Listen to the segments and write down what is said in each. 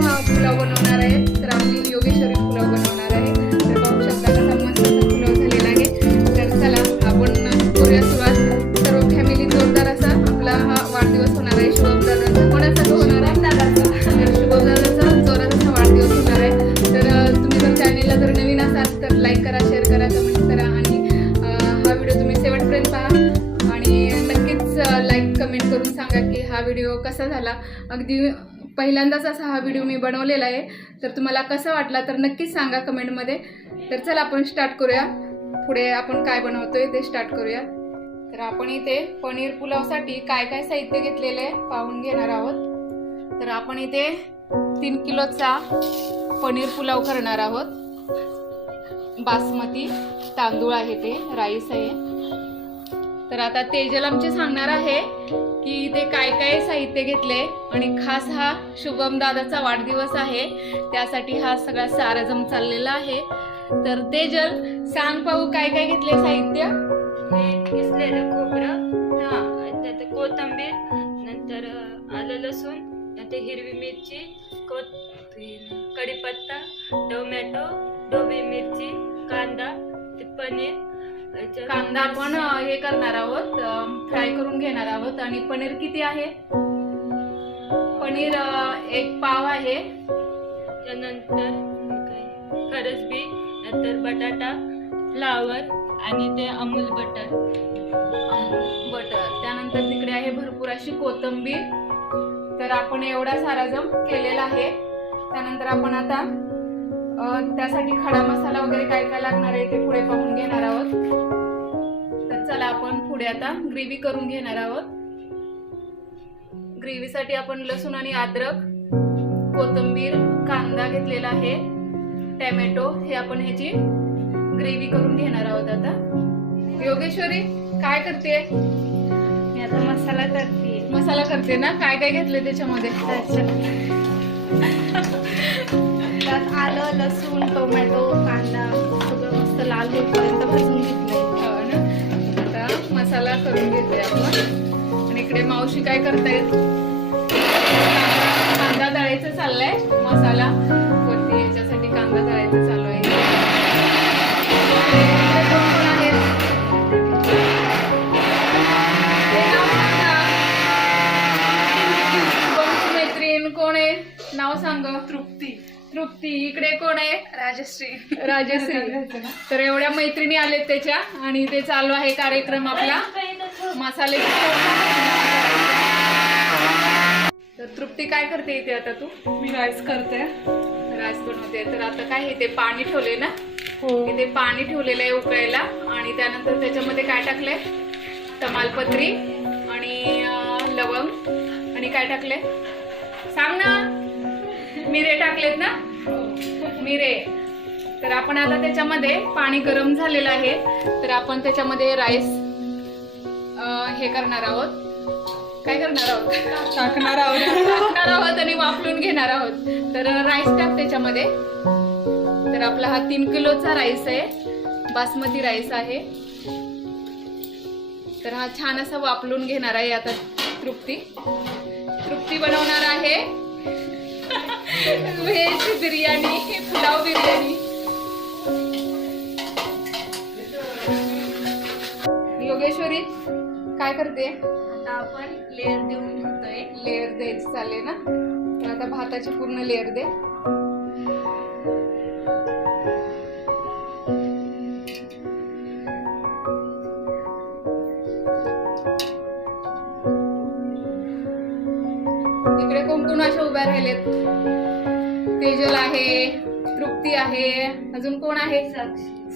आपण पुलाव बनवणार आहे. तर आपली योगेश्वरी पुलाव बनवणार आहे. तर पाहू शकता कसा मस्त पुलाव झालेला आहे. तर चला आपण करूया सुरुवात. सर्व फॅमिली जोरदार असा आपला हा वाढदिवस होणार आहे. शुभम दादाचा कोणाचा होणार आहे? दादाचा. शुभम दादाचा जोरात असा वाढदिवस होणार आहे. तर तुम्ही जर चॅनेलला जर नवीन असाल तर लाईक करा, शेअर करा, कमेंट करा आणि हा व्हिडिओ तुम्ही शेवटपर्यंत पहा आणि नक्कीच लाईक कमेंट करून सांगा की हा व्हिडिओ कसा झाला. अगदी पहिल्यांदाच असा हा व्हिडिओ मी बनवलेला आहे. तर तुम्हाला कसा वाटला तर नक्कीच सांगा कमेंटमध्ये. तर चला आपण स्टार्ट करूया. पुढे आपण काय बनवतोय ते स्टार्ट करूया. तर आपण इथे पनीर पुलावसाठी काय काय साहित्य घेतलेलं आहे पाहून घेणार आहोत. तर आपण इथे 3 किलोचा पनीर पुलाव करणार आहोत. बासमती तांदूळ आहे, ते राईस आहे. तर आता तेजल आमचे सांगणार आहे की इथे काय काय साहित्य घेतले आणि खास हा शुभम दादाचा वाढदिवस आहे त्यासाठी हा सगळा साराजम चाललेला आहे. तर तेजल सांग पाहू काय काय घेतले साहित्य. किसलेलं खोबरं, त्यात कोथिंबीर, नंतर आलं लसूण, नंतर हिरवी मिरची, कढीपत्ता, टोमॅटो, ढोबळी मिरची, कांदा, ते पनीर. कांदा आपण हे करणार आहोत, फ्राय करून घेणार आहोत. आणि पनीर किती आहे? पनीर 1 पाव आहे. त्यानंतर फरसबी, नंतर बटाटा, फ्लावर आणि ते अमूल बटर. त्यानंतर तिकडे आहे भरपूर अशी कोथिंबीर. तर आपण एवढा साराजम केलेला आहे. त्यानंतर आपण आता त्यासाठी खडा मसाला वगैरे काय काय लागणार आहे ते पुढे पाहून घेणार आहोत. तर चला आपण पुढे आता ग्रेव्ही करून घेणार आहोत. ग्रेव्हीसाठी आपण लसूण आणि अद्रक, कोथिंबीर, कांदा घेतलेला आहे, टोमॅटो, हे आपण ह्याची ग्रेव्ही करून घेणार आहोत. आता योगेश्वरी काय करते? मी आता मसाला करते. मसाला करते ना? काय काय घेतले त्याच्यामध्ये? त्यात आलं, लसूण, टोमॅटो, कांदा सगळं मस्त लाल होईपर्यंत भाजून घेतलंय. आता मसाला करून घेते आपण. आणि इकडे मावशी काय करतायत? कांदा दळायचं चाललंय. मसाला वरती याच्यासाठी कांदा दळायचं चालू आहे. मैत्रीण कोण आहे? नाव सांग. तृप्ती. इकडे कोण आहे? राजश्री. तर एवढ्या मैत्रिणी आलेत त्याच्या आणि ते चालू आहे कार्यक्रम आपला मसाले. तर तृप्ती काय करते इथे आता तू? मी राईस करते. राईस बनवते. तर आता काय इथे पाणी ठेवले ना? हो. इथे पाणी ठेवलेलं आहे उकळायला. आणि त्यानंतर त्याच्यामध्ये काय टाकले? तमालपत्री आणि लवंग आणि काय टाकले सांग ना. मिरे टाकलेत ना? मिरे. तर आपण आता त्याच्यामध्ये पाणी गरम झालेलं आहे. तर आपण त्याच्यामध्ये राईस हे करणार आहोत. काय करणार आहोत? टाकणार आहोत आणि वाफलून घेणार आहोत. तर राईस टाक त्याच्यामध्ये. तर आपला हा 3 किलोचा राईस आहे, बासमती राईस आहे. तर हा छान असा वाफलून घेणार आहे. आता तृप्ती बनवणार आहे व्हेज बिर्याणी, पुलाव बिर्याणी. योगेश्वरी काय करते? आता आपण लेअर देऊन घेतोय. लेअर द्यायची चालले ना? तर आता भाताची पूर्ण लेअर दे. इकडे कोण अशा उभ्या राहिलेत? तेजल आहे, तृप्ती आहे, अजून कोण आहे?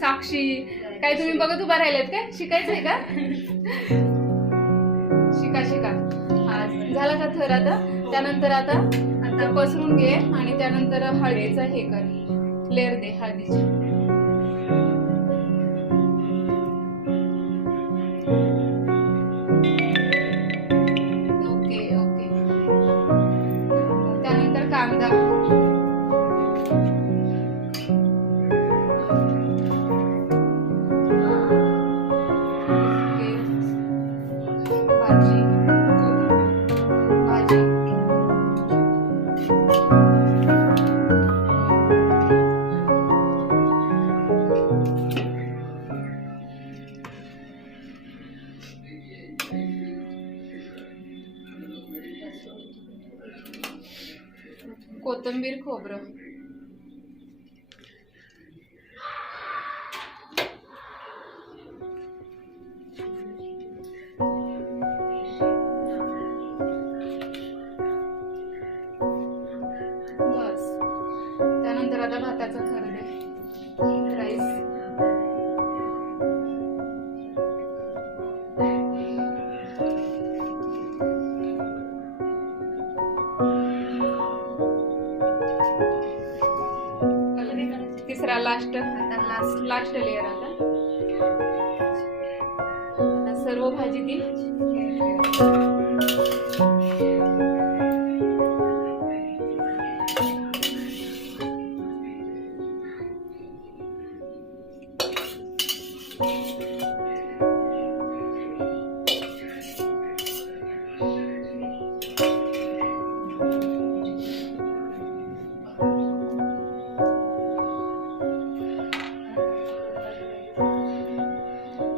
साक्षी. काय तुम्ही बघत उभा राहिलेत काय? शिकायचंय का? शिका. झाला का थर? आता त्यानंतर आता पसरून घे आणि त्यानंतर हळदीचं हे कर, लेअर दे हळदीची. ओके. त्यानंतर कांदा. भाजी. खोबरं. बस. त्यानंतर आता भाताचा थर दे. राईस. तिसरा लास्ट लास्ट लेअर. आता सर्व भाजी ती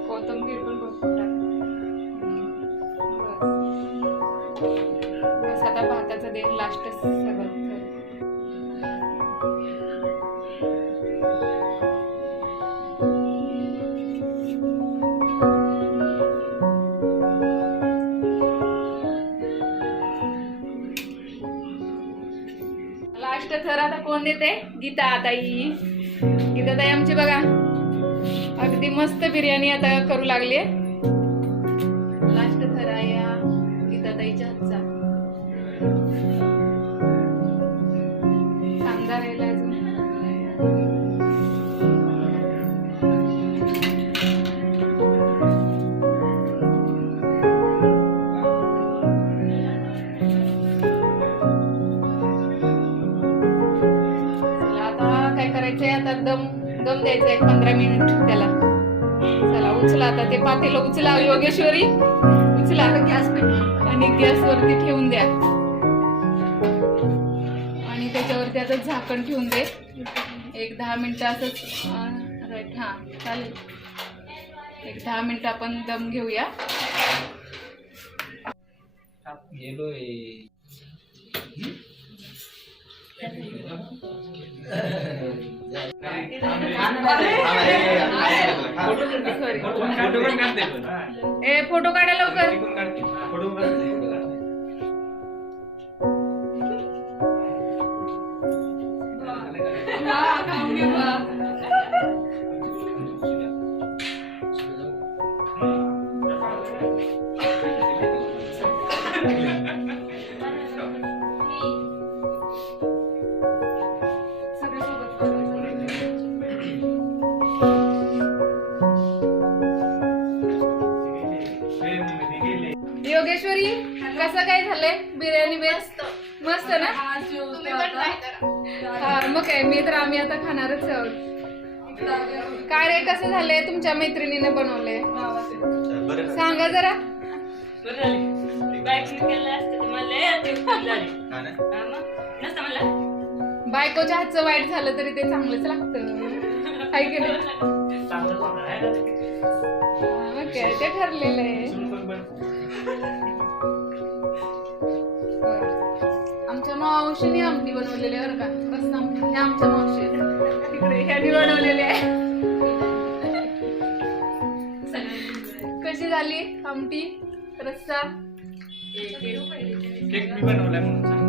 कोथिंबीर पण भरपूर टाक. बस आता भाताचं दे लास्ट सगळं. लास्ट थर आता कोण देते? गीता ताई. गीता ताई आमची बघा अगदी मस्त बिर्याणी आता करू लागली. लास्ट थर आहे या गीता ताईच्या हातचा. कांदा राहिला अजून. आता दम द्यायचा एक 15 मिनिट त्याला. चला उचला आता ते पातेलं उचला योगेश्वरी. उचला गॅस आणि गॅसवरती ठेवून द्या आणि त्याच्यावरती आता झाकण ठेवून दे एक 10 मिनिटं असंच. राईट. हा चालेल. एक 10 मिनिटं आपण दम घेऊया. फोटो काढा लवकर. योगेश्वरी कसं काय झालंय बिर्याणी? बेस्ट मस्त ना. हा मग काय मी तर आम्ही आता खाणारच आहोत. काय रे कसं झालंय? तुमच्या मैत्रिणीने बनवलंय सांगा जरा. बायकोच्या हातचं वाईट झालं तरी ते चांगलंच लागतं. काय केलं ते ठरलेलं आहे. आमच्या मावशीने आमटी बनवलेली बरं का. कसं आमटी हे आमच्या मावशी तिकडे ह्यानी बनवलेली आहे. कशी झाली आमटी? रस्सा केक मी बनवलाय म्हणून सांग.